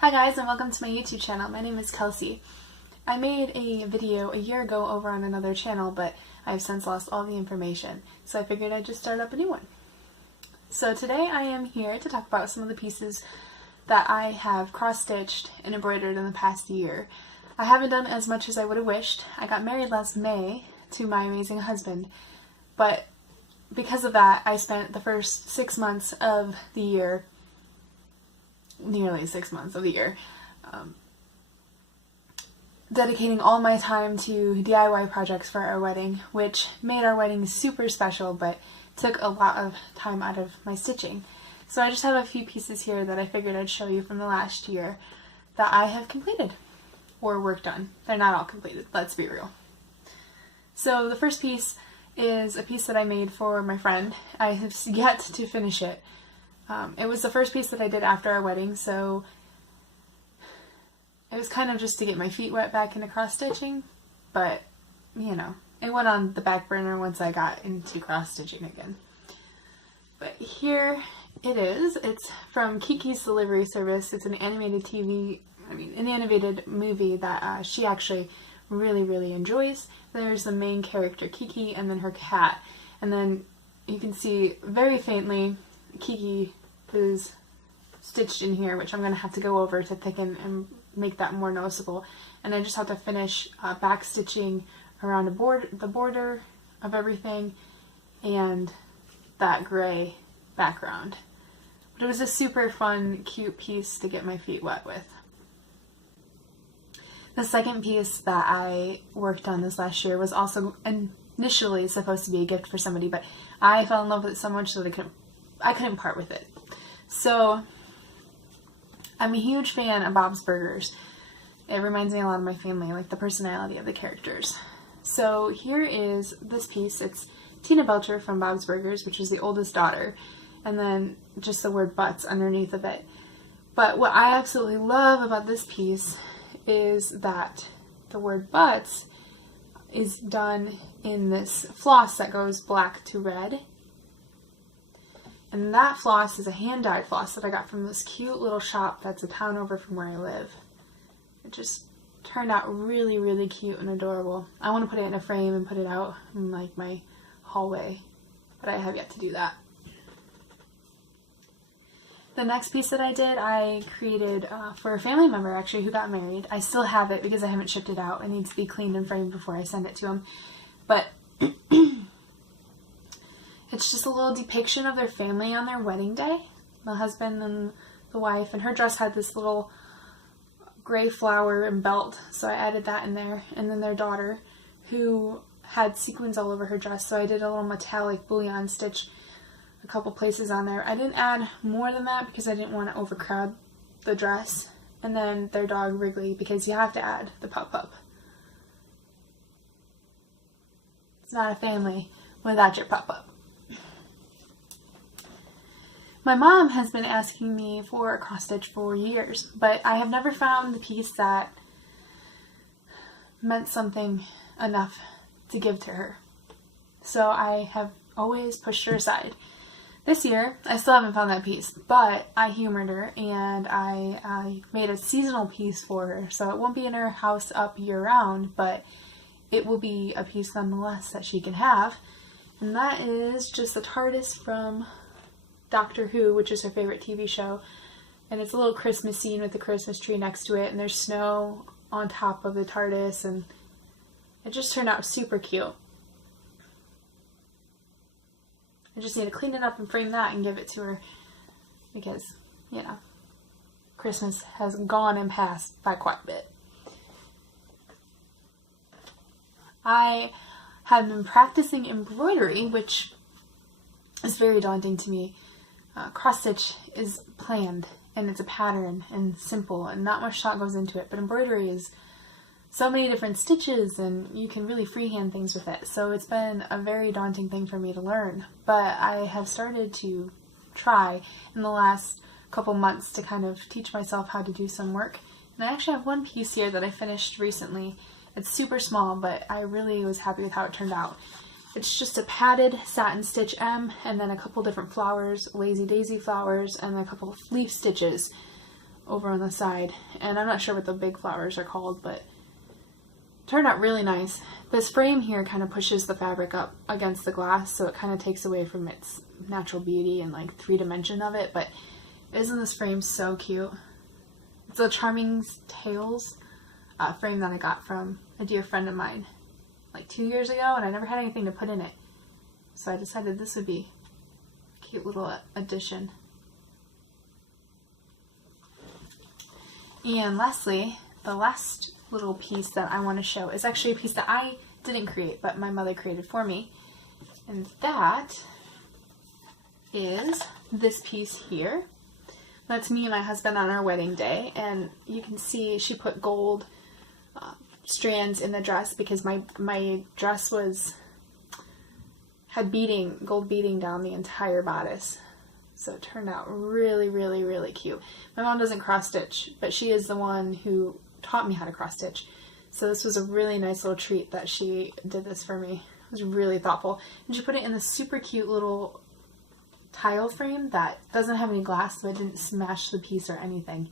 Hi guys, and welcome to my YouTube channel. My name is Kelsey. I made a video a year ago over on another channel, but I've since lost all the information, so I figured I'd just start up a new one. So today I am here to talk about some of the pieces that I have cross-stitched and embroidered in the past year. I haven't done as much as I would have wished. I got married last May to my amazing husband, but because of that I spent the first 6 months of the year, nearly 6 months of the year, dedicating all my time to DIY projects for our wedding, which made our wedding super special but took a lot of time out of my stitching. So I just have a few pieces here that I figured I'd show you from the last year that I have completed or worked on. They're not all completed, let's be real. So the first piece is a piece that I made for my friend. I have yet to finish it. It was the first piece that I did after our wedding, so it was kind of just to get my feet wet back into cross-stitching, but, you know, it went on the back burner once I got into cross-stitching again. But here it is. It's from Kiki's Delivery Service. It's an animated an animated movie that she actually really enjoys. There's the main character, Kiki, and then her cat. And then you can see very faintly Kiki is stitched in here, which I'm going to have to go over to thicken and make that more noticeable. And I just have to finish back stitching around the border of everything and that gray background. But it was a super fun, cute piece to get my feet wet with. The second piece that I worked on this last year was also initially supposed to be a gift for somebody, but I fell in love with it so much that I couldn't part with it. So I'm a huge fan of Bob's Burgers. It reminds me a lot of my family, like the personality of the characters. So here is this piece. It's Tina Belcher from Bob's Burgers, which is the oldest daughter, and then just the word butts underneath of it. But what I absolutely love about this piece is that the word butts is done in this floss that goes black to red. And that floss is a hand-dyed floss that I got from this cute little shop that's a town over from where I live. It just turned out really cute and adorable. I want to put it in a frame and put it out in like my hallway, but I have yet to do that. The next piece that I did, I created for a family member actually who got married. I still have it because I haven't shipped it out. It needs to be cleaned and framed before I send it to him. But it's just a little depiction of their family on their wedding day. The husband and the wife, and her dress had this little gray flower and belt, so I added that in there. And then their daughter, who had sequins all over her dress, so I did a little metallic bullion stitch a couple places on there. I didn't add more than that because I didn't want to overcrowd the dress. And then their dog Wrigley, because you have to add the pup. It's not a family without your pup. My mom has been asking me for a cross stitch for years, but I have never found the piece that meant something enough to give to her. So I have always pushed her aside. This year, I still haven't found that piece, but I humored her and I made a seasonal piece for her. So it won't be in her house up year-round, but it will be a piece nonetheless that she can have. And that is just the TARDIS from Doctor Who, which is her favorite TV show. And it's a little Christmas scene with the Christmas tree next to it, and there's snow on top of the TARDIS, and it just turned out super cute. I just need to clean it up and frame that and give it to her because, you know, Christmas has gone and passed by quite a bit. I have been practicing embroidery, which is very daunting to me. Cross-stitch is planned, and it's a pattern, and simple, and not much thought goes into it, but embroidery is so many different stitches, and you can really freehand things with it, so it's been a very daunting thing for me to learn, but I have started to try in the last couple months to kind of teach myself how to do some work, and I actually have one piece here that I finished recently. It's super small, but I really was happy with how it turned out. It's just a padded satin stitch M, and then a couple different flowers, lazy daisy flowers, and a couple of leaf stitches over on the side. And I'm not sure what the big flowers are called, but turned out really nice. This frame here kind of pushes the fabric up against the glass, so it kind of takes away from its natural beauty and like 3D of it, but isn't this frame so cute? It's a Charming Tales frame that I got from a dear friend of mine like 2 years ago, and I never had anything to put in it. So I decided this would be a cute little addition. And lastly, the last little piece that I want to show is actually a piece that I didn't create, but my mother created for me. And that is this piece here. That's me and my husband on our wedding day, and you can see she put gold strands in the dress because my dress had gold beading down the entire bodice. So it turned out really, really, really cute. My mom doesn't cross stitch, but she is the one who taught me how to cross stitch. So this was a really nice little treat that she did this for me. It was really thoughtful. And she put it in this super cute little tile frame that doesn't have any glass, so it didn't smash the piece or anything.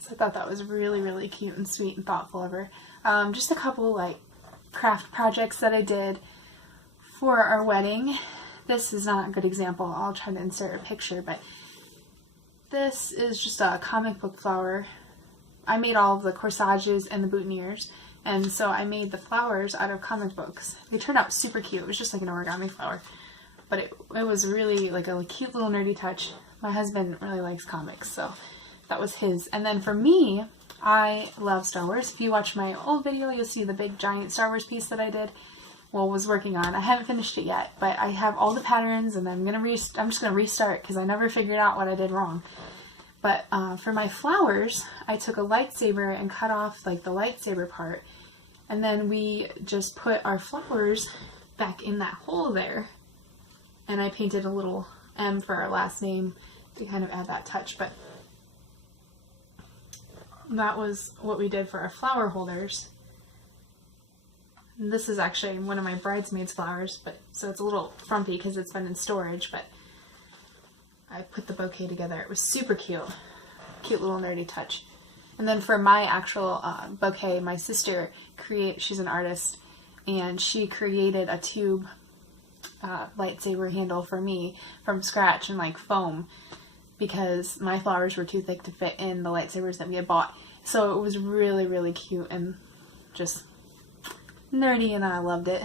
So I thought that was really, really cute and sweet and thoughtful of her. Just a couple like craft projects that I did for our wedding. This is not a good example. I'll try to insert a picture, but this is just a comic book flower. I made all of the corsages and the boutonnieres, and so I made the flowers out of comic books. They turned out super cute. It was just like an origami flower, but it was really like a cute little nerdy touch. My husband really likes comics, so that was his. And then for me, I love Star Wars. If you watch my old video, you'll see the big giant Star Wars piece that I did. Well, was working on. I haven't finished it yet, but I have all the patterns, and I'm just gonna restart because I never figured out what I did wrong. But for my flowers, I took a lightsaber and cut off like the lightsaber part, and then we just put our flowers back in that hole there, and I painted a little M for our last name to kind of add that touch. But that was what we did for our flower holders. And this is actually one of my bridesmaids flowers, but so it's a little frumpy because it's been in storage, but I put the bouquet together. It was super cute. Cute little nerdy touch. And then for my actual bouquet, my sister she's an artist, and she created a tube lightsaber handle for me from scratch and like foam because my flowers were too thick to fit in the lightsabers that we had bought. So it was really, really cute and just nerdy, and I loved it.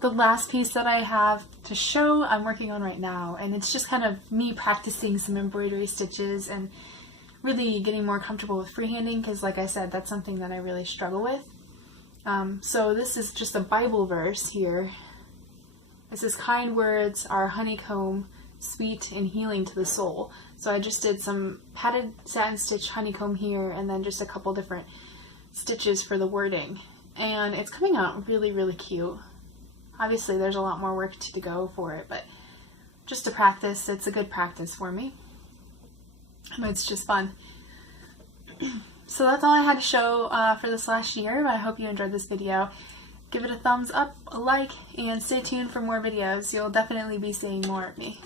The last piece that I have to show I'm working on right now, and it's just kind of me practicing some embroidery stitches and really getting more comfortable with freehanding because, like I said, that's something that I really struggle with. So this is just a Bible verse here. It says, "Kind words are honeycomb, sweet and healing to the soul." So I just did some padded satin stitch honeycomb here, and then just a couple different stitches for the wording. And it's coming out really, really cute. Obviously there's a lot more work to go for it, but just to practice, it's a good practice for me. It's just fun. So that's all I had to show for this last year. I hope you enjoyed this video. Give it a thumbs up, a like, and stay tuned for more videos. You'll definitely be seeing more of me.